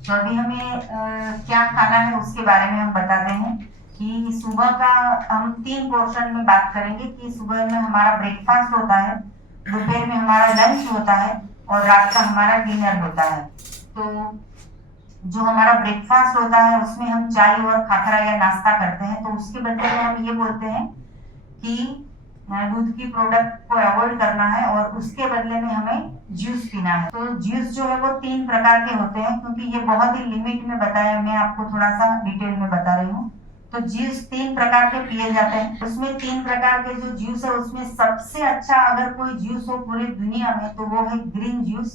तो अभी हमें क्या खाना है उसके बारे में हम बताते हैं कि सुबह का हम 3 पोर्शन में बात करेंगे कि सुबह में हमारा ब्रेकफास्ट होता है, दोपहर में हमारा लंच होता है और रात का हमारा डिनर होता है। तो जो हमारा ब्रेकफास्ट होता है उसमें हम चाय और खाखरा या नाश्ता करते हैं, तो उसके बदले में हम ये बोलते हैं कि दूध की प्रोडक्ट को अवॉइड करना है और उसके बदले में हमें जूस पीना है। तो जूस जो है वो 3 प्रकार के होते हैं, क्योंकि ये बहुत ही लिमिट में बताया, मैं आपको थोड़ा सा डिटेल में बता रही हूँ। तो जूस 3 प्रकार के पिए जाते हैं। उसमें 3 प्रकार के जो जूस है उसमें सबसे अच्छा अगर कोई जूस हो पूरी दुनिया में तो वो है ग्रीन जूस।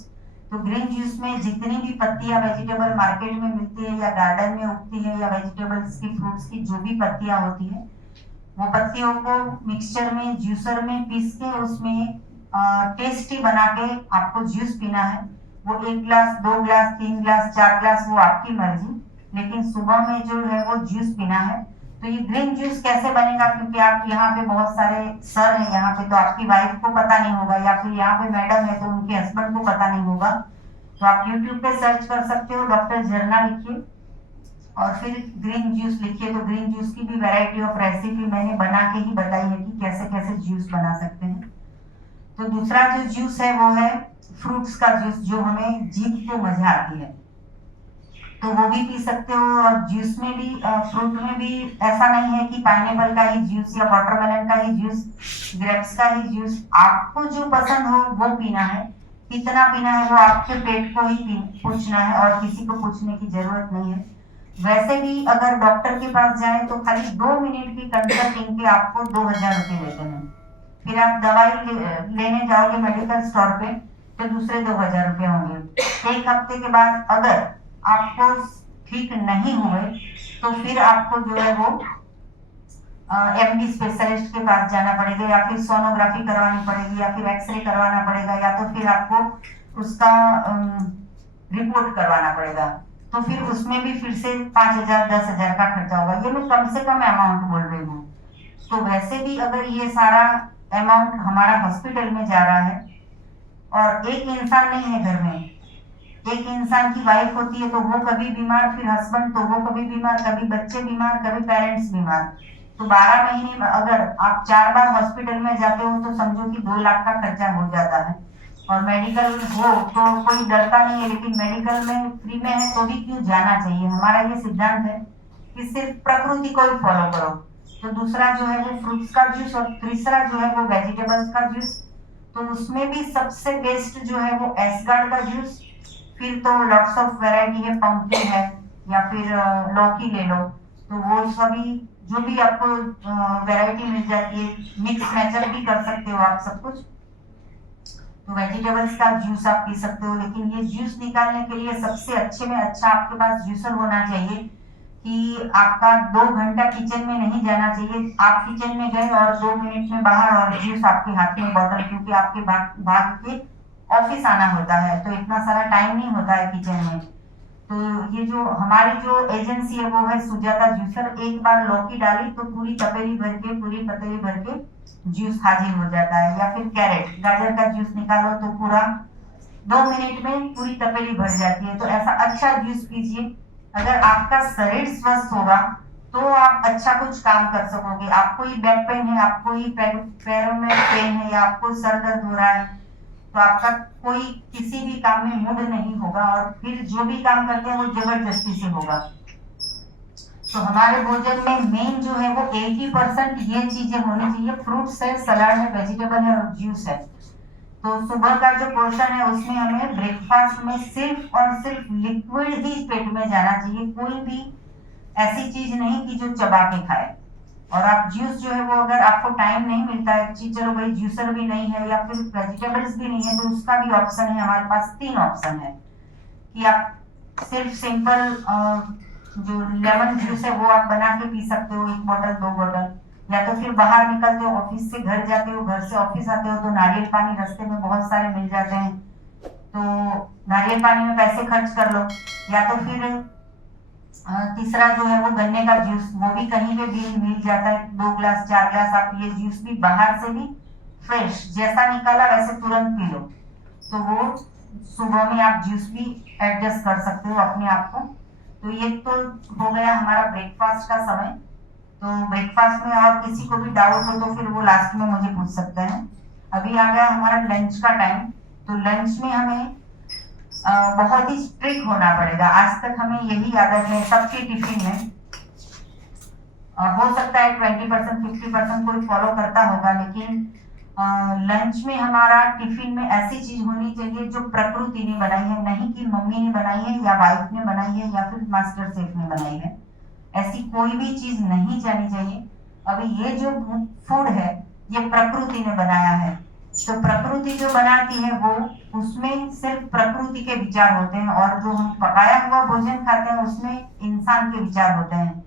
तो ग्रीन जूस में जितनी भी पत्तियां वेजिटेबल मार्केट में मिलती है या गार्डन में उगती है या वेजिटेबल्स की फ्रूट्स की जो भी पत्तियां होती है, वो पत्तियों को मिक्सचर में जूसर में पीस के उसमें टेस्टी बना के आपको जूस पीना है। वो 1 ग्लास 2 ग्लास 3 ग्लास 4 ग्लास वो आपकी मर्जी, लेकिन सुबह में जो है वो जूस पीना है। तो ये ग्रीन जूस कैसे बनेगा, क्योंकि आप यहाँ पे बहुत सारे सर हैं यहाँ पे, तो आपकी वाइफ को पता नहीं होगा या फिर यहाँ पे मैडम है तो उनके हस्बैंड को पता नहीं होगा। तो आप यूट्यूब पे सर्च कर सकते हो, डॉक्टर झरना लिखिए और फिर ग्रीन जूस लिखिए। तो ग्रीन जूस की भी वैरायटी ऑफ रेसिपी मैंने बना के ही बताई है कि कैसे कैसे जूस बना सकते हैं। तो दूसरा जो जूस है वो है फ्रूट्स का जूस, जो हमें जीभ को मजा आती है, तो वो भी पी सकते हो। और जूस में भी फ्रूट में भी ऐसा नहीं है कि पाइनएप्पल का ही जूस या वाटरमेलन का ही जूस, ग्रेप्स का ही जूस, आपको जो पसंद हो वो पीना है। कितना पीना है वो आपके पेट को ही पूछना है और किसी को पूछने की जरूरत नहीं है। वैसे भी अगर डॉक्टर के पास जाए तो खाली 2 मिनट की कंसल्टिंग के आपको 2,000 रुपए लेते हैं। फिर आप दवाई लेने जाओगे मेडिकल स्टोर पे तो दूसरे 2,000 रुपए होंगे। 1 हफ्ते के बाद अगर आपको ठीक नहीं हुए तो फिर आपको जो है वो एमडी स्पेशलिस्ट के पास जाना पड़ेगा या फिर सोनोग्राफी करवानी पड़ेगी या फिर एक्सरे करवाना पड़ेगा या तो फिर आपको उसका रिपोर्ट करवाना पड़ेगा। तो फिर उसमें भी फिर से 5,000 10,000 का खर्चा होगा। ये मैं कम से कम अमाउंट बोल रही हूँ। तो वैसे भी अगर ये सारा अमाउंट हमारा हॉस्पिटल में जा रहा है और एक इंसान नहीं है घर में, एक इंसान की वाइफ होती है तो वो कभी बीमार, फिर हस्बैंड तो वो कभी बीमार, कभी बच्चे बीमार, कभी पेरेंट्स बीमार। तो 12 महीने में अगर आप 4 बार हॉस्पिटल में जाते हो तो समझो कि 2 लाख का खर्चा हो जाता है। और मेडिकल हो तो कोई डरता नहीं है, लेकिन मेडिकल में फ्री में है तो भी क्यों जाना चाहिए। हमारा ये सिद्धांत है कि सिर्फ प्रकृति को ही फॉलो करो। तो दूसरा जो है वो फ्रूट्स का जूस और तीसरा जो है वो वेजिटेबल्स का जूस। तो उसमें भी सबसे बेस्ट जो है वो एसगार्ड का जूस। फिर तो लॉट्स ऑफ वैरायटी है, पंपकिन है या फिर लौकी ले लो, तो वो सभी जो भी आपको वैरायटी मिल जाती है, मिक्स मैचअप भी कर सकते हो आप सब कुछ। तो वेजिटेबल्स का जूस आप पी सकते हो, लेकिन ये जूस निकालने के लिए सबसे अच्छे में अच्छा आपके पास जूसर होना चाहिए कि आपका 2 घंटा किचन में नहीं जाना चाहिए। आप किचन में गए और 2 मिनट में बाहर और जूस आपके हाथ में बॉटल, क्योंकि आपके भाग के ऑफिस आना होता है तो इतना सारा टाइम नहीं होता है किचन में। तो ये जो हमारी जो एजेंसी है वो है सुजाता जूसर। एक बार लौकी डाली तो पूरी तपेली भर के, पूरी पतेली भर के जूस हाजिर हो जाता है। या फिर कैरेट गाजर का जूस निकालो तो पूरा 2 मिनट में पूरी तपेली भर जाती है। तो ऐसा अच्छा जूस पीजिए। अगर आपका शरीर स्वस्थ होगा तो आप अच्छा कुछ काम कर सकोगे। आपको ही बैक पेन है, आपको ही पैरों में पेन है या आपको सर दर्द हो रहा है तो आपका कोई किसी भी काम में मूड नहीं होगा और फिर जो भी काम करते हैं वो जबरदस्ती से होगा। तो हमारे भोजन में मेन जो है वो 80% ये चीजें होनी चाहिए। फ्रूट्स है, सलाद है, वेजिटेबल है और जूस है। तो सुबह का जो पोर्शन है उसमें हमें ब्रेकफास्ट में सिर्फ और सिर्फ लिक्विड ही पेट में जाना चाहिए, कोई भी ऐसी चीज नहीं कि जो चबा के खाए। और आप जूस जो है वो अगर आपको टाइम नहीं मिलता है, चलो भाई जूसर भी नहीं है या फिर वेजिटेबल्स भी नहीं है, तो उसका भी ऑप्शन है। हमारे पास 3 ऑप्शन है कि आप सिर्फ सिंपल जो लेमन जूस है वो आप बना के पी सकते हो, 1 बॉटल 2 बॉटल। या तो फिर बाहर निकलते हो, ऑफिस से घर जाते हो, घर से ऑफिस आते हो तो नारियल पानी रास्ते में बहुत सारे मिल जाते हैं, तो नारियल पानी में पैसे खर्च कर लो। या तो फिर तीसरा जो है वो गन्ने का जूस, वो भी कहीं पे भी मिल जाता है, 2 ग्लास 4 ग्लास आप ये जूस भी बाहर से भी फ्रेश जैसा निकाला वैसे तुरंत पी लो। तो वो सुबह में आप जूस भी एडजस्ट कर सकते हो अपने आप को। तो ये तो हो गया हमारा ब्रेकफास्ट का समय। तो ब्रेकफास्ट में और किसी को भी डाउट हो तो फिर वो लास्ट में मुझे पूछ सकते हैं। अभी आ गया हमारा लंच का टाइम। तो लंच में हमें बहुत ही स्ट्रिक्ट होना पड़ेगा। आज तक हमें यही आदत है सबके टिफिन में, हो सकता है 20% 50% कोई फॉलो करता होगा, लेकिन लंच में हमारा टिफिन में ऐसी चीज होनी चाहिए जो प्रकृति ने बनाई है, नहीं कि मम्मी ने बनाई है या वाइफ ने बनाई है या फिर मास्टर शेफ ने बनाई है। ऐसी कोई भी चीज नहीं जानी चाहिए। अभी ये जो फूड है ये प्रकृति ने बनाया है, तो प्रकृति जो बनाती है वो उसमें सिर्फ प्रकृति के विचार होते हैं, और जो हम पकाया हुआ भोजन खाते हैं उसमें इंसान के विचार होते हैं।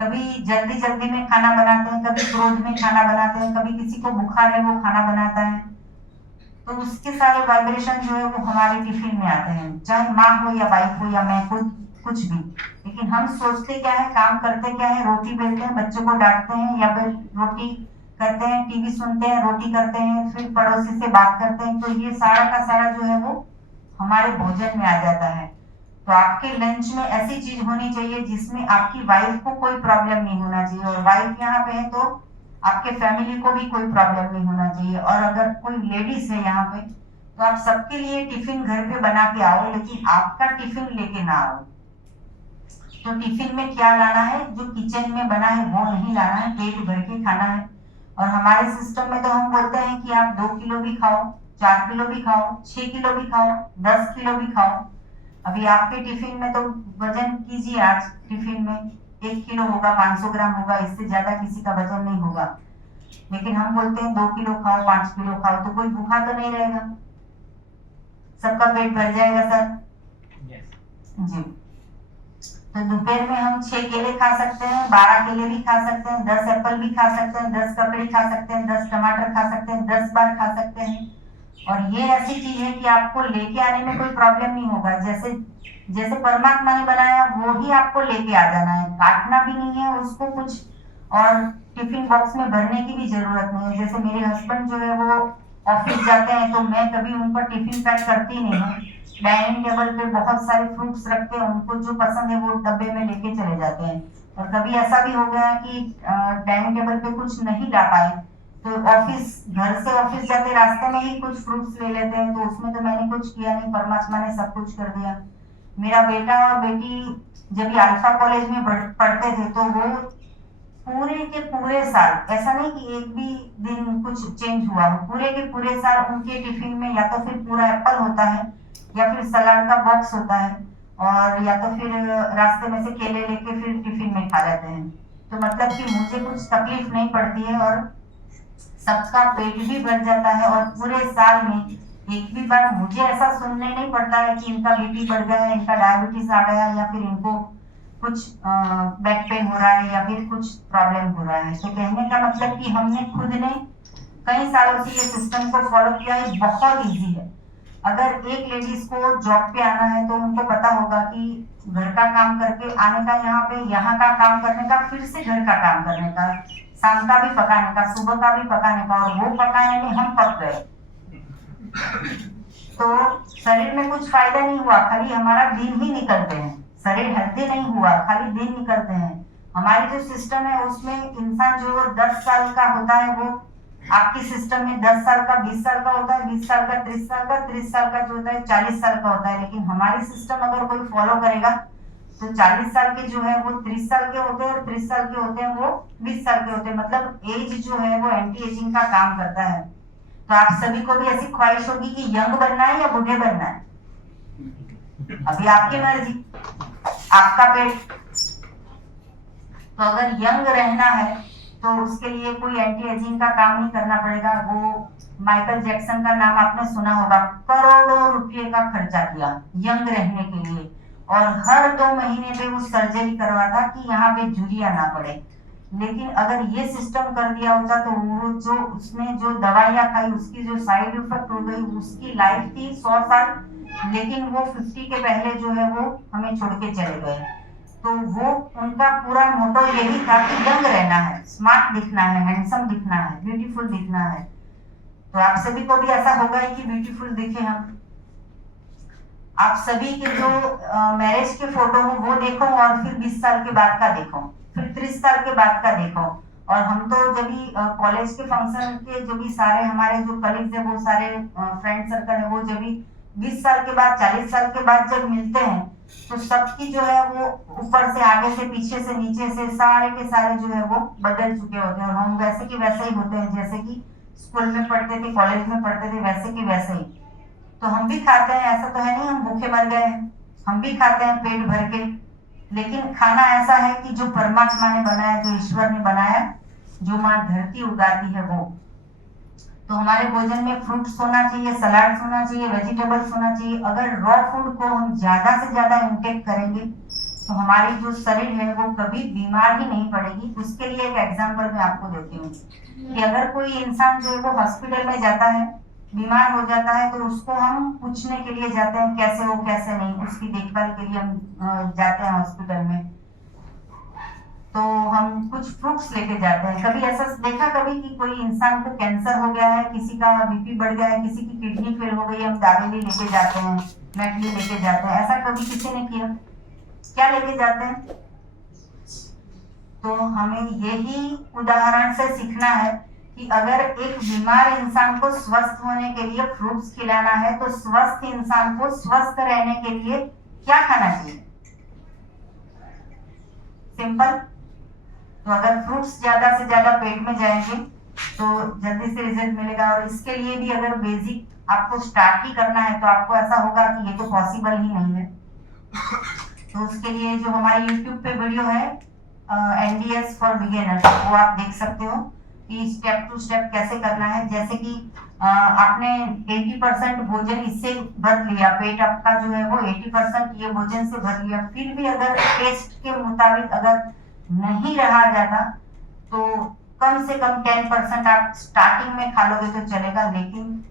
कभी जल्दी जल्दी में खाना बनाते हैं, कभी क्रोध में खाना बनाते हैं, कभी किसी को बुखार है वो खाना बनाता है, तो उसके सारे वाइब्रेशन जो है वो हमारे टिफिन में आते हैं, चाहे माँ हो या वाइफ हो या मैं खुद, कुछ भी। लेकिन हम सोचते क्या है, काम करते क्या है, रोटी बेलते हैं, बच्चों को डांटते हैं, या फिर रोटी करते हैं, टीवी सुनते हैं, रोटी करते हैं, फिर पड़ोसी से बात करते हैं। तो ये सारा का सारा जो है वो हमारे भोजन में आ जाता है। तो आपके लंच में ऐसी चीज होनी चाहिए जिसमें आपकी वाइफ को कोई प्रॉब्लम नहीं होना चाहिए, और वाइफ यहाँ पे है तो आपके फैमिली को भी कोई प्रॉब्लम नहीं होना चाहिए। और अगर कोई लेडीज है यहाँ पे तो आप सबके लिए टिफिन घर पे बना के आओ, लेकिन आपका टिफिन लेके ना आओ। तो टिफिन में क्या लाना है, जो किचन में बना है वो नहीं लाना है, पेट भर के खाना है। और हमारे सिस्टम में तो हम बोलते हैं कि आप 2 किलो भी खाओ, 4 किलो भी खाओ, 6 किलो भी खाओ, 10 किलो भी खाओ। अभी आपके टिफिन में तो वजन कीजिए, आज टिफिन में 1 किलो होगा, 500 ग्राम होगा, इससे ज्यादा किसी का वजन नहीं होगा। लेकिन हम बोलते हैं 2 किलो खाओ, 5 किलो खाओ, तो कोई भूखा तो नहीं रहेगा, सबका पेट भर जाएगा सर। जी। तो दोपहर में हम 6 केले खा सकते हैं, 12 केले भी खा सकते हैं, 10 एप्पल भी खा सकते हैं, 10 ककड़ी खा सकते हैं, 10 टमाटर खा सकते हैं, 10 बार खा सकते हैं। और ये ऐसी चीज है कि आपको लेके आने में कोई प्रॉब्लम नहीं होगा। जैसे जैसे परमात्मा ने बनाया वो ही आपको लेके आ जाना है, काटना भी नहीं है उसको कुछ, और टिफिन बॉक्स में भरने की भी जरूरत नहीं है। जैसे मेरे हस्बैंड जो है वो ऑफिस जाते हैं तो मैं कभी उनका टिफिन पैक करती नहीं हूँ। डाइनिंग टेबल पे बहुत सारे फ्रूट्स रखते हैं, उनको जो पसंद है वो डब्बे में लेके चले जाते हैं। और कभी ऐसा भी हो गया कि डाइनिंग टेबल पे कुछ नहीं ला पाए तो ऑफिस, घर से ऑफिस जाते रास्ते में ही कुछ फ्रूट्स ले लेते हैं, तो उसमें तो मैंने कुछ किया नहीं, परमात्मा ने सब कुछ कर दिया। मेरा बेटा और बेटी जब ये अल्फा कॉलेज में पढ़ते थे तो वो पूरे के पूरे साल, ऐसा नहीं कि एक भी दिन कुछ चेंज हुआ, पूरे के पूरे साल उनके टिफिन में या तो फिर पूरा एप्पल होता है या फिर सलाद का बॉक्स होता है, और या तो फिर रास्ते में से केले लेके फिर टिफिन में खा लेते हैं। तो मतलब कि मुझे कुछ तकलीफ नहीं पड़ती है और सबका पेट भी भर जाता है, और पूरे साल में एक भी बार मुझे ऐसा सुनने नहीं पड़ता है कि इनका बीपी बढ़ गया है, इनका डायबिटीज आ गया, या फिर इनको कुछ बैक पेन हो रहा है या फिर कुछ प्रॉब्लम हो रहा है। तो कहने का मतलब कि हमने खुद ने कई सालों से ये सिस्टम को फॉलो किया है, बहुत इजी है। अगर एक लेडीज को जॉब पे आना है तो उनको पता होगा कि घर का काम करके आने का, यहाँ पे यहाँ का काम करने का, फिर से घर का काम करने का, शाम का भी पकाने का, सुबह का भी पकाने का, और वो पकाने में हम पक गए तो शरीर में कुछ फायदा नहीं हुआ, खाली हमारा दिन ही निकलते हैं। शरीर हेल्थी नहीं हुआ, खाली दिन निकलते हैं। हमारी जो सिस्टम है उसमें इंसान जो 10 साल का होता है, वो आपकी सिस्टम में 10 साल का, 20 साल का होता है, 20 साल का, 30 साल का, 30 साल का जो होता है 40 साल का होता है। लेकिन हमारी सिस्टम अगर कोई फॉलो करेगा तो 40 साल के जो है वो 30 साल के होते हैं, और 30 साल के होते हैं वो 20 साल के होते हैं। मतलब एज जो है वो एंटी एजिंग का काम करता है। तो आप सभी को भी ऐसी ख्वाहिश होगी कि यंग बनना है या बूढ़े बनना है, अभी आपकी मर्जी, आपका पेट। तो अगर यंग रहना है तो उसके लिए कोई एंटी एजिंग का काम नहीं करना पड़ेगा। वो माइकल जैक्सन का नाम आपने सुना होगा, करोड़ों रुपए का खर्चा किया यंग रहने के लिए, और हर 2 महीने पे वो सर्जरी करवा था कि यहाँ पे झुर्रियां ना पड़े। लेकिन अगर ये सिस्टम कर दिया होता तो वो जो उसने जो दवाइयां खाई उसकी जो साइड इफेक्ट हो गई, उसकी लाइफ थी 100 साल, लेकिन वो 50 के पहले जो है वो हमें छोड़ के चले गए। तो वो उनका पूरा मोटो यही था कि यंग रहना है, स्मार्ट दिखना है, हैंडसम दिखना है, ब्यूटीफुल दिखना है। तो आप सभी को भी ऐसा होगा कि ब्यूटीफुल दिखे हम। आप सभी के जो मैरिज के फोटो हो वो देखो, और फिर 20 साल के बाद का देखो, फिर 30 साल के बाद का देखो। और हम तो जब भी कॉलेज के फंक्शन के जो भी सारे हमारे जो कलीग्स है, वो सारे फ्रेंड सर्कल है, वो जब भी 20 साल के बाद 40 साल के बाद जब मिलते हैं, तो सबकी जो है वो ऊपर से आगे से पीछे से नीचे से सारे के सारे जो है वो बदल चुके होते हैं, और हम वैसे के वैसे ही होते हैं जैसे कि स्कूल में पढ़ते थे, कॉलेज में पढ़ते थे, वैसे के वैसे ही। तो हम भी खाते हैं, ऐसा तो है नहीं हम भूखे मर गए हैं, हम भी खाते हैं पेट भर के। लेकिन खाना ऐसा है कि जो परमात्मा ने बनाया, जो ईश्वर ने बनाया, जो माँ धरती उगाती है वो। तो हमारे भोजन में फ्रूट्स होना चाहिए, सलाड्स होना चाहिए, वेजिटेबल्स होना चाहिए। अगर रॉ फूड को हम ज्यादा से ज्यादा इंटेक करेंगे तो हमारी जो शरीर है वो कभी बीमार ही नहीं पड़ेगी। उसके लिए एक एग्जांपल मैं आपको देती हूँ कि अगर कोई इंसान जो है वो हॉस्पिटल में जाता है, बीमार हो जाता है, तो उसको हम पूछने के लिए जाते हैं कैसे हो कैसे नहीं, उसकी देखभाल के लिए हम जाते हैं हॉस्पिटल में। तो हम कुछ फ्रूट्स लेके जाते हैं। कभी ऐसा देखा कभी कि कोई इंसान को कैंसर हो गया है, किसी का बीपी बढ़ गया है, किसी की किडनी फेल हो गई है, हम दाबेली लेके जाते हैं, मैटली लेके जाते हैं, ऐसा कभी किसी ने किया? क्या लेके जाते हैं? तो हमें यही उदाहरण से सीखना है कि अगर एक बीमार इंसान को स्वस्थ होने के लिए फ्रूट्स खिलाना है, तो स्वस्थ इंसान को स्वस्थ रहने के लिए क्या खाना चाहिए? सिंपल। तो अगर फ्रूट्स ज्यादा से ज्यादा पेट में जाएंगे तो जल्दी से रिजल्ट मिलेगा। और इसके लिए भी अगर बेसिक आपको स्टार्ट ही करना है तो आपको ऐसा होगा कि ये तो पॉसिबल ही नहीं है। तो उसके लिए जो हमारे YouTube पे वीडियो है NDS फॉर बिगिनर्स, वो आप देख सकते हो कि स्टेप टू स्टेप कैसे करना है। जैसे कि आपने 80% भोजन इससे भर लिया, पेट आपका जो है वो 80% ये भोजन से भर लिया, फिर भी अगर टेस्ट के मुताबिक अगर नहीं रहा जाता तो कम से कम 10% आप स्टार्टिंग में खा लोगे तो चलेगा, लेकिन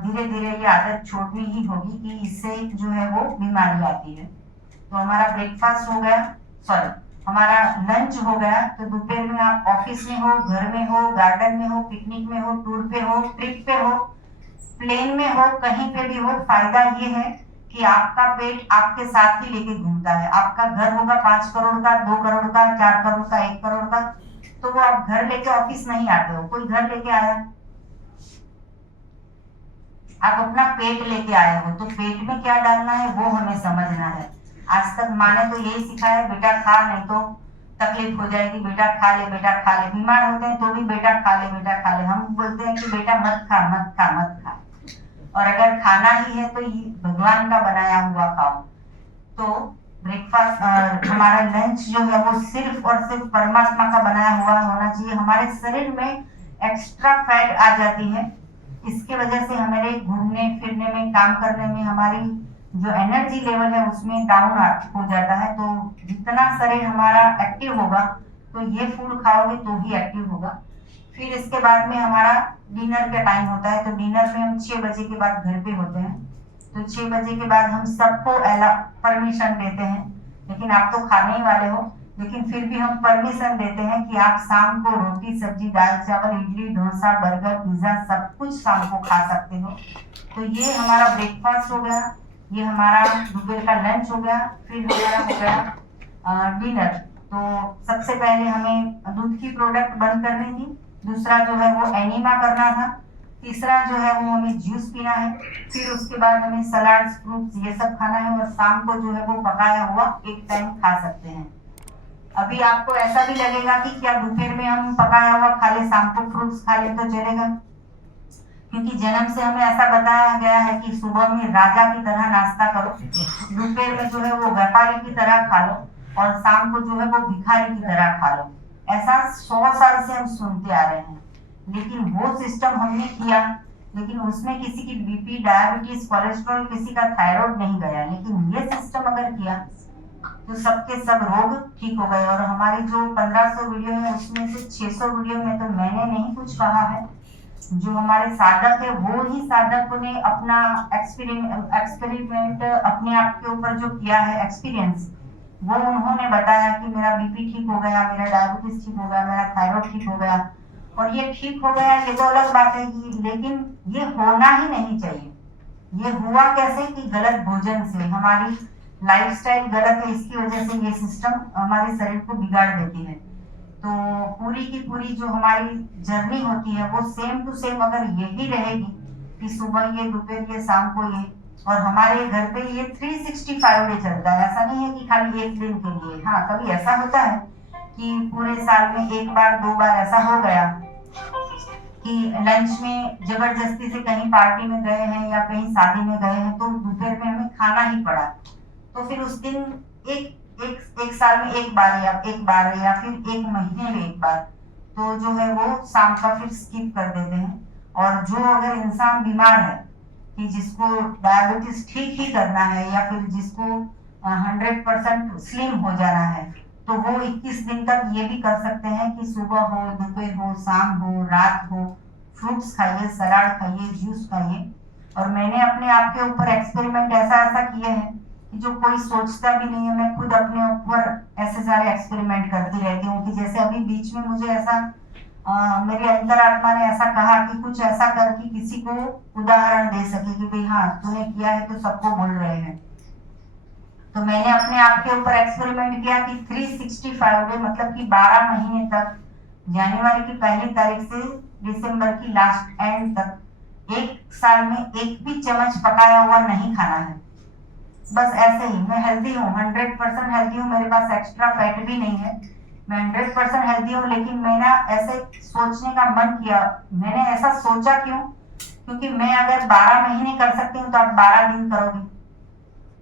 धीरे धीरे ये आदत छोड़नी ही होगी कि इससे जो है वो बीमारी आती है। तो हमारा ब्रेकफास्ट हो गया, सॉरी हमारा लंच हो गया। तो दोपहर में आप ऑफिस में हो, घर में हो, गार्डन में हो, पिकनिक में हो, टूर पे हो, ट्रिप पे हो, प्लेन में हो, कहीं पे भी हो, फायदा ये है कि आपका पेट आपके साथ ही लेके घूमता है। आपका घर होगा 5 करोड़ का, 2 करोड़ का, 4 करोड़ का, 1 करोड़ का, तो वो आप घर लेके ऑफिस नहीं आते हो। कोई घर लेके आया? आप अपना पेट लेके आए हो, तो पेट में क्या डालना है वो हमें समझना है। आज तक माँ ने तो यही सिखाया, बेटा खा नहीं तो तकलीफ हो जाएगी, बेटा खा ले, बेटा खा ले। बीमार होते हैं तो भी बेटा खा ले, बेटा खा ले। हम बोलते हैं कि बेटा मत खा, मत खा, मत खा। और अगर खाना ही है तो भगवान का बनाया हुआ खाओ। तो ब्रेकफास्ट हमारा लंच जो है वो सिर्फ और सिर्फ परमात्मा का बनाया हुआ होना चाहिए। हमारे शरीर में एक्स्ट्रा फैट आ जाती है, इसके वजह से हमारे घूमने फिरने में, काम करने में हमारी जो एनर्जी लेवल है उसमें डाउन हो जाता है। तो जितना शरीर हमारा एक्टिव होगा तो ये फूड खाओगे तो ही एक्टिव होगा। फिर इसके बाद में हमारा डिनर का टाइम होता है। तो डिनर में हम 6 बजे के बाद घर पे होते हैं। तो 6 बजे के बाद हम सबको परमिशन देते हैं, लेकिन आप तो खाने ही वाले हो, लेकिन फिर भी हम परमिशन देते हैं कि आप शाम को रोटी सब्जी दाल चावल इडली डोसा बर्गर पिज्जा सब कुछ शाम को खा सकते हो। तो ये हमारा ब्रेकफास्ट हो गया, ये हमारा दोपहर का लंच हो गया, फिर हमारा हो गया डिनर। तो सबसे पहले हमें दूध की प्रोडक्ट बंद करनी थी, दूसरा जो है वो एनीमा करना था, तीसरा जो है वो हमें जूस पीना है, फिर उसके बाद हमें सलाड्स फ्रूट्स ये सब खाना है, और शाम को जो है वो पकाया हुआ एक टाइम खा सकते हैं। अभी आपको ऐसा भी लगेगा कि क्या दोपहर में हम पकाया हुआ खा ले, शाम को फ्रूट्स खा ले तो चलेगा? क्योंकि जन्म से हमें ऐसा बताया गया है कि सुबह में राजा की तरह नाश्ता करो, दोपहर में जो है वो व्यापारी की तरह खा लो, और शाम को जो है वो भिखारी की तरह खा लो। ऐसा 100 साल से हम सुनते आ रहे हैं, लेकिन वो सिस्टम हमने किया, लेकिन उसमें किसी की बीपी डायबिटीज कोलेस्ट्रॉल किसी का थायराइड नहीं गया। लेकिन ये सिस्टम अगर किया तो सबके सब रोग ठीक हो गए। और हमारी जो 1500 वीडियो है उसमें से 600 वीडियो में तो मैंने नहीं कुछ कहा है, जो हमारे साधक है वो ही साधकों ने अपना एक्सपेरिमेंट अपने आप के ऊपर जो किया है एक्सपीरियंस, वो उन्होंने बताया कि मेरा बीपी ठीक हो गया, मेरा डायबिटीज ठीक हो गया, मेरा थायराइड ठीक हो गया। और ये ठीक हो गया ये तो अलग बात है, लेकिन ये होना ही नहीं चाहिए। ये हुआ कैसे कि गलत भोजन से, हमारी लाइफस्टाइल गलत है, इसकी वजह से ये सिस्टम हमारे शरीर को बिगाड़ देती है। तो पूरी की पूरी जो हमारी जर्नी होती है वो सेम टू सेम अगर यही रहेगी कि सुबह ये, दोपहर ये, शाम को ये, और हमारे घर पे ये 365 डे चलता है, ऐसा नहीं है कि खाली एक दिन के लिए। हाँ, कभी ऐसा होता है कि पूरे साल में एक बार दो बार ऐसा हो गया कि लंच में जबरदस्ती से कहीं पार्टी में गए हैं या कहीं शादी में गए हैं तो दोपहर में हमें खाना ही पड़ा, तो फिर उस दिन एक एक साल में एक बार या फिर एक महीने में एक बार, तो जो है वो शाम का फिर स्किप कर देते हैं। और जो अगर इंसान बीमार है कि जिसको डायबिटीज ठीक ही करना है या फिर जिसको 100% स्लिम हो जाना है, तो वो 21 दिन तक ये भी कर सकते हैं कि सुबह हो, दोपहर हो, शाम हो, रात हो, फ्रूट्स खाइए, सलाद खाइए, जूस खाइए। और मैंने अपने आप के ऊपर एक्सपेरिमेंट ऐसा ऐसा किए हैं कि जो कोई सोचता भी नहीं है। मैं खुद अपने ऊपर ऐसे सारे एक्सपेरिमेंट करती रहती हूँ कि जैसे अभी बीच में मुझे ऐसा मेरी अंतरात्मा ने ऐसा कहा कि कुछ ऐसा कर कि किसी को उदाहरण दे सके कि भाई हाँ तूने किया है तो सबको बोल रहे हैं। तो मैंने अपने आप के ऊपर एक्सपेरिमेंट किया कि 365 डे मतलब कि 12 महीने तक, जनवरी की पहली तारीख से दिसंबर की लास्ट एंड तक, एक साल में एक भी चम्मच पकाया हुआ नहीं खाना है। बस ऐसे ही मैं हेल्दी हूँ, 100% हेल्दी हूँ, मेरे पास एक्स्ट्रा फैट भी नहीं है, मैं 100% हेल्दी हूँ। लेकिन मैं ना ऐसे सोचने का मन किया, मैंने ऐसा सोचा क्यों, क्योंकि मैं अगर 12 महीने कर सकती हूँ तो आप 12 दिन करोगे,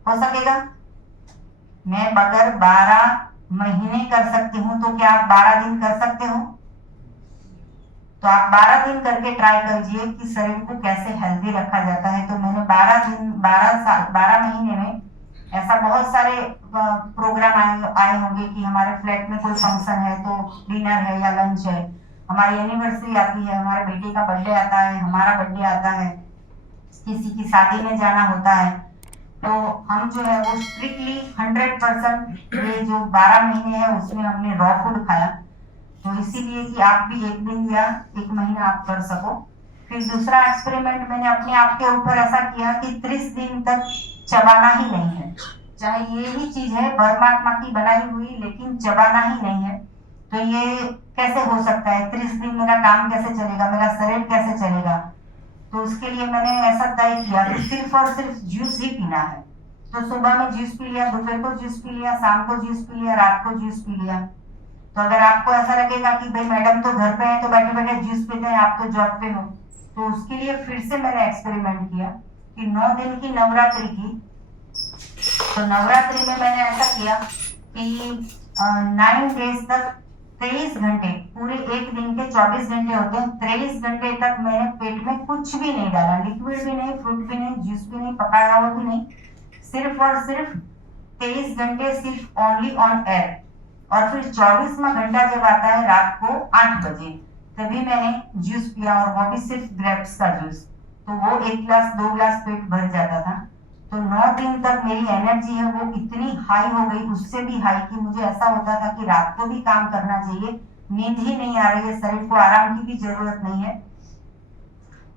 हो सकेगा? मैं अगर 12 महीने कर सकती हूँ तो क्या आप 12 दिन कर सकते हो? तो आप 12 दिन करके ट्राई कीजिए कि शरीर को कैसे हेल्दी रखा जाता है। तो मैंने 12 दिन, 12 महीने में ऐसा बहुत सारे प्रोग्राम आए होंगे कि हमारे फ्लैट में कोई फंक्शन है तो डिनर है या लंच है, हमारी एनिवर्सरी आती है, हमारे बेटे का बर्थडे आता है, हमारा बर्थडे आता है, किसी की शादी में जाना होता है, तो हम जो है वो स्ट्रिक्टली 100% ये जो 12 महीने है उसमें हमने रॉ फूड खाया। तो इसीलिए कि आप भी एक दिन या एक महीना आप कर सको। फिर दूसरा एक्सपेरिमेंट मैंने अपने आप के ऊपर ऐसा किया कि 30 दिन तक चबाना ही नहीं है, चाहे ये ही चीज है परमात्मा की बनाई हुई, लेकिन चबाना ही नहीं है। तो ये कैसे हो सकता है? 30 दिन मेरा काम कैसे चलेगा, मेरा शरीर कैसे चलेगा? तो उसके लिए मैंने ऐसा तय किया कि सिर्फ और सिर्फ जूस ही पीना है। तो सुबह में जूस पी लिया, दोपहर को जूस पी लिया, शाम को जूस पी लिया, रात को जूस पी लिया। तो अगर आपको ऐसा लगेगा कि भाई मैडम तो घर पे है तो बैठे बैठे जूस पीते हैं, आप तो जॉब पे हो, तो उसके लिए फिर से मैंने एक्सपेरिमेंट किया कि 9 दिन की नवरात्रि की। तो नवरात्रि में मैंने ऐसा किया कि 9 डेज तक 23 घंटे, पूरे एक दिन के 24 घंटे होते हैं, 23 घंटे तक मैंने पेट में कुछ भी नहीं डाला, लिक्विड भी नहीं, फ्रूट भी नहीं, जूस भी नहीं, पकाया हुआ भी नहीं, सिर्फ और सिर्फ 23 घंटे सिर्फ ओनली ऑन एयर। और फिर 24वां घंटा जब आता है रात को 8 बजे, तभी मैंने जूस पिया, और वो भी सिर्फ ग्रेप्स का जूस। तो वो 1 ग्लास 2 ग्लास पेट भर जाता था। तो 9 दिन तक मेरी एनर्जी है वो इतनी हाई हो गई, उससे भी हाई, कि मुझे ऐसा होता था कि रात को भी काम करना चाहिए, नींद ही नहीं आ रही है, शरीर को आराम की भी जरूरत नहीं है।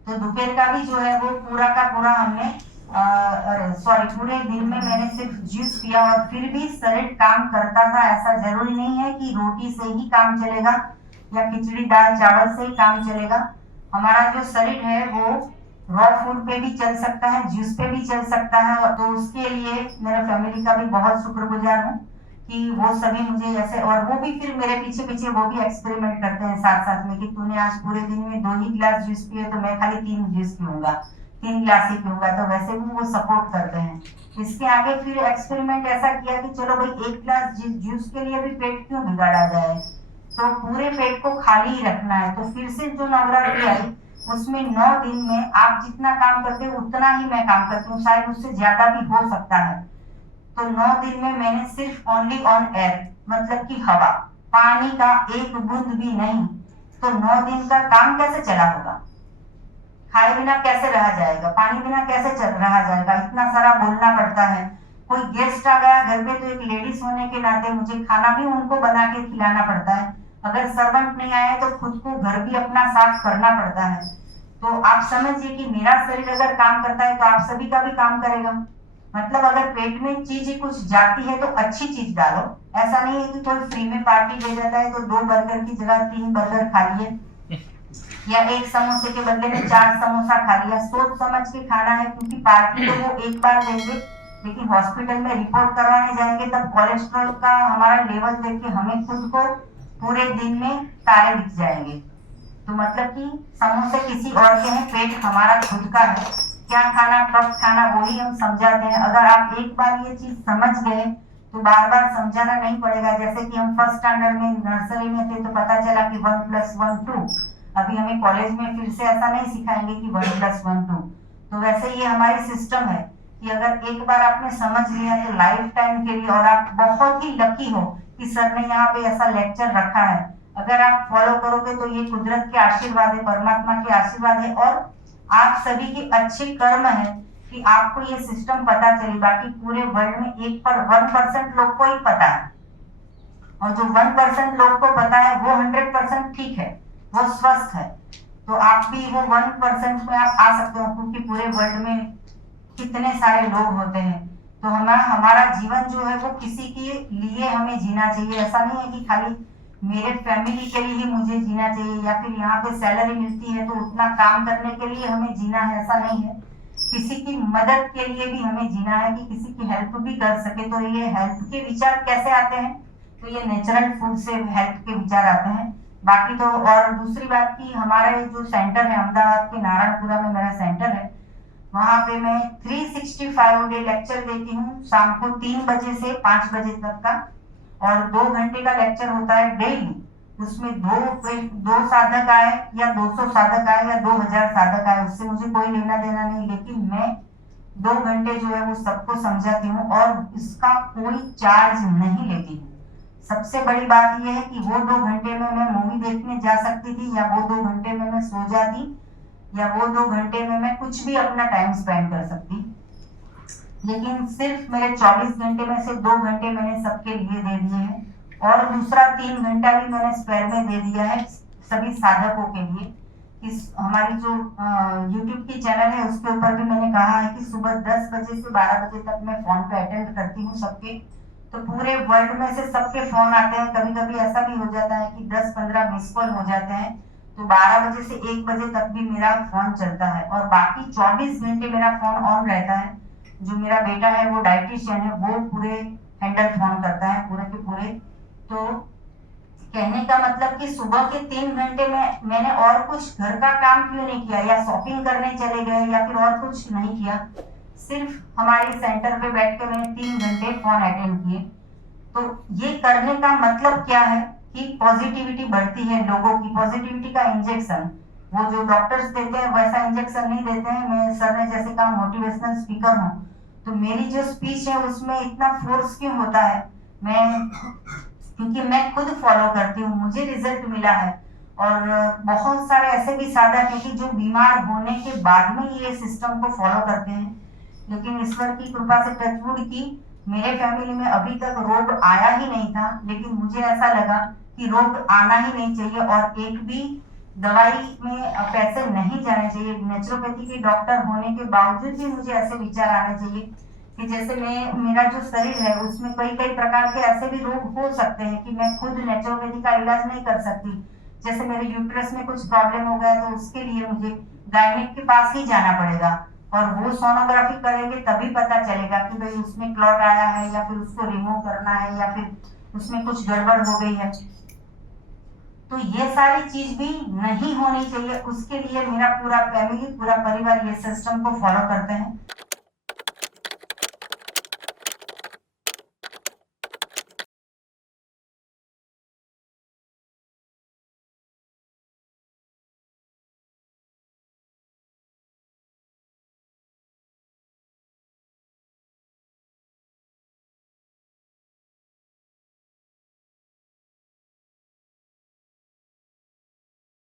तो दोपहर का भी जो है वो पूरा का पूरा हमने पूरे दिन में मैंने सिर्फ जूस पिया, और फिर भी शरीर काम करता था। ऐसा जरूरी नहीं है कि रोटी से ही काम चलेगा या खिचड़ी दाल चावल से ही काम चलेगा। हमारा जो शरीर है वो रॉ फूड पे भी चल सकता है, जूस पे भी चल सकता है। तो उसके लिए मेरे फैमिली का भी बहुत शुक्रगुजार हूँ कि वो सभी मुझे ऐसे, और वो भी फिर मेरे पीछे पीछे वो भी एक्सपेरिमेंट करते हैं साथ साथ में कि तूने आज पूरे दिन में 2 ही ग्लास जूस पिए तो मैं खाली 3 जूस पीऊंगा, 3 ग्लास ही पीऊंगा। तो वैसे भी वो सपोर्ट करते हैं। इसके आगे फिर एक्सपेरिमेंट ऐसा किया कि चलो भाई 1 ग्लास जूस के लिए भी पेट क्यों बिगाड़ा जाए, तो पूरे पेट को खाली ही रखना है। तो फिर से जो नवरात्रि आई उसमें 9 दिन में आप जितना काम करते हो उतना ही मैं काम करती हूँ, शायद उससे ज्यादा भी हो सकता है। तो 9 दिन में मैंने सिर्फ ओनली ऑन एयर, मतलब कि हवा, पानी का एक बूंद भी नहीं। तो 9 दिन का काम कैसे चला होगा? खाए बिना कैसे रहा जाएगा, पानी बिना कैसे रहा जाएगा, इतना सारा बोलना पड़ता है। कोई गेस्ट आ गया घर पे तो एक लेडीज होने के नाते मुझे खाना भी उनको बना के खिलाना पड़ता है। अगर सर्वेंट नहीं आए तो खुद को घर भी अपना साफ करना पड़ता है। तो आप समझिए कि मेरा शरीर अगर काम करता है तो आप सभी का भी काम करेगा। मतलब अगर पेट में चीज कुछ जाती है तो अच्छी चीज डालो। ऐसा नहीं है कि कोई फ्री में पार्टी दे जाता है तो 2 बर्गर की जगह 3 बर्गर खा लिए या 1 समोसे के बदले में 4 समोसा खा लिया। सोच समझ के खाना है, क्योंकि पार्टी तो वो एक बार देंगे, लेकिन हॉस्पिटल में रिपोर्ट करवाने जाएंगे तब कोलेस्ट्रॉल का हमारा लेवल देख के हमें खुद को पूरे दिन में तारे दिख जाएंगे। तो मतलब कि समोसे किसी और के हैं, पेट हमारा खुद का है। क्या खाना कब खाना वही हम समझाते हैं। अगर आप एक बार ये चीज समझ गए तो बार बार समझाना नहीं पड़ेगा। जैसे कि हम फर्स्ट स्टैंडर्ड में नर्सरी में थे तो पता चला कि 1 + 1 2। अभी हमें कॉलेज में फिर से ऐसा नहीं सिखाएंगे कि 1 + 1 2। तो वैसे ये हमारी सिस्टम है कि अगर एक बार आपने समझ लिया तो लाइफ टाइम के लिए, और आप बहुत ही लकी हो कि सर ने यहाँ पे ऐसा लेक्चर रखा है। अगर आप फॉलो करोगे तो ये कुदरत के आशीर्वाद है, परमात्मा के आशीर्वाद है, और आप सभी की अच्छी कर्म है कि आपको ये सिस्टम पता चली। बाकी पूरे वर्ल्ड में 1% लोग को ही पता है, और जो 1% लोग को पता है वो 100% ठीक है, वो स्वस्थ है। तो आप भी वो 1% में आप आ सकते हो, क्योंकि पूरे वर्ल्ड में कितने सारे लोग होते हैं। तो हमारा जीवन जो है वो किसी के लिए हमें जीना चाहिए। ऐसा नहीं है कि खाली मेरे फैमिली के लिए ही मुझे जीना चाहिए, या फिर यहाँ पे सैलरी मिलती है तो उतना काम करने के लिए हमें जीना है, ऐसा नहीं है। किसी की मदद के लिए भी हमें जीना है, कि किसी की हेल्प भी कर सके। तो ये हेल्प के विचार कैसे आते हैं, तो ये नेचुरल फूड से हेल्प के विचार आते हैं। बाकी तो, और दूसरी बात की हमारे जो सेंटर है अहमदाबाद के नारायणपुरा में मेरा सेंटर है, वहां पे मैं 365 डे लेक्चर देती हूँ, शाम को 3 बजे से 5 बजे तक का, और 2 घंटे का लेक्चर होता है डेली। उसमें दो साधक आए या 200 साधक आए या 2000 साधक आए, उससे मुझे कोई लेना देना नहीं, लेकिन मैं 2 घंटे जो है वो सबको समझाती हूँ, और इसका कोई चार्ज नहीं लेती हूँ। सबसे बड़ी बात यह है कि वो 2 घंटे में मैं मूवी देखने जा सकती थी, या वो 2 घंटे में मैं सो जाती, या वो 2 घंटे में मैं कुछ भी अपना टाइम स्पेंड कर सकती, लेकिन सिर्फ मेरे 24 घंटे में से 2 घंटे मैंने सबके लिए दे दिए हैं, और दूसरा 3 घंटा भी मैंने स्पेयर में दे दिया है सभी साधकों के लिए। इस हमारी जो YouTube की चैनल है उसके ऊपर भी मैंने कहा है कि सुबह 10 बजे से 12 बजे तक मैं फोन पे अटेंड करती हूँ सबके। तो पूरे वर्ल्ड में से सबके फोन आते हैं। कभी कभी ऐसा भी हो जाता है कि 10-15 मिस कॉल हो जाते हैं, तो 12 बजे से 1 बजे तक भी मेरा फोन चलता है, और बाकी 24 घंटे मेरा फोन ऑन रहता है। जो मेरा बेटा है वो डाइटिशियन है, वो पूरे हैंडल फोन करता है पूरे के पूरे। तो कहने का मतलब कि सुबह के 3 घंटे में मैंने और कुछ घर का काम क्यों नहीं किया, या शॉपिंग करने चले गए, या फिर और कुछ नहीं किया, सिर्फ हमारे सेंटर पे बैठ के मैंने 3 घंटे फोन अटेंड किए। तो ये करने का मतलब क्या है कि पॉजिटिविटी बढ़ती है लोगों की। पॉजिटिविटी का इंजेक्शन वो जो डॉक्टर्स देते हैं वैसा इंजेक्शन नहीं देते हैं। मैं, सर ने जैसे कहा, मोटिवेशनल स्पीकर हूँ, तो मेरी जो स्पीच है उसमें इतना फोर्स क्यों होता है, क्योंकि मैं खुद फॉलो करती हूँ, मुझे रिजल्ट मिला है। और बहुत सारे ऐसे भी साधक हैं कि जो बीमार होने के बाद में ये सिस्टम को फॉलो करते हैं, लेकिन ईश्वर की कृपा से टचवुड की मेरे फैमिली में अभी तक रोग आया ही नहीं था। लेकिन मुझे ऐसा लगा कि रोग आना ही नहीं चाहिए, और एक भी दवाई में पैसे नहीं जाने चाहिए। नेचुरोपैथी के डॉक्टर होने के बावजूद भी मुझे ऐसे विचार आने चाहिए कि जैसे मेरा जो शरीर है उसमें कई प्रकार के ऐसे भी रोग हो सकते हैं कि मैं खुद नेचुरोपैथी का इलाज नहीं कर सकती। जैसे मेरे यूट्रस में कुछ प्रॉब्लम हो गया तो उसके लिए मुझे गायनिक के पास ही जाना पड़ेगा, और वो सोनोग्राफी करेंगे तभी पता चलेगा कि भाई उसमें क्लॉट आया है, या फिर उसको रिमूव करना है, या फिर उसमें कुछ गड़बड़ हो गई है। तो ये सारी चीज भी नहीं होनी चाहिए। उसके लिए मेरा पूरा फैमिली, पूरा परिवार ये सिस्टम को फॉलो करते हैं।